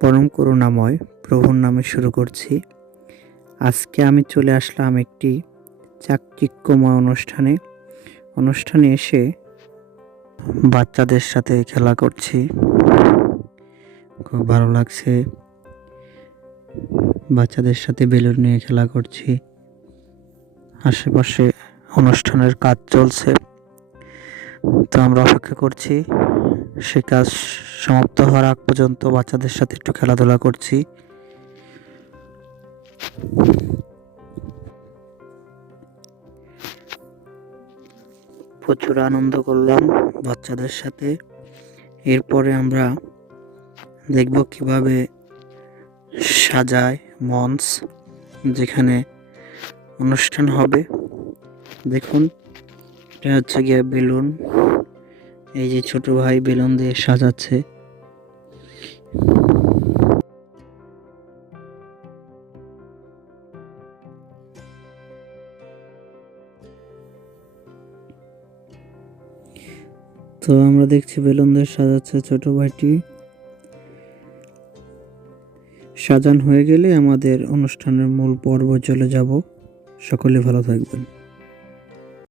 পরম করুণাময় প্রভুর নামে শুরু করছি। আজকে আমি চলে আসলাম একটি চাকচিক্যময় অনুষ্ঠানে এসে বাচ্চাদের সাথে খেলা করছি। খুব ভালো লাগছে। বাচ্চাদের সাথে বেলুন নিয়ে খেলা করছি। আশেপাশে অনুষ্ঠানের কাজ চলছে, তো আমরা অপেক্ষা করছি সে কাজ সমাপ্ত হওয়ার আগ পর্যন্ত বাচ্চাদের সাথে একটু খেলাধুলা করছি। প্রচুর আনন্দ করলাম বাচ্চাদের সাথে। এরপরে আমরা দেখব কিভাবে সাজায় মঞ্চ, যেখানে অনুষ্ঠান হবে। দেখুন, এটা হচ্ছে গিয়ে বেলুন। এই যে ছোট ভাই বেলুন দিয়ে সাজাচ্ছে। তো আমরা দেখছি বেলুন দিয়ে সাজাচ্ছে ছোট ভাইটি। সাজান হয়ে গেলে আমাদের অনুষ্ঠানের মূল পর্ব চলে যাব। সকলে ভালো থাকবেন।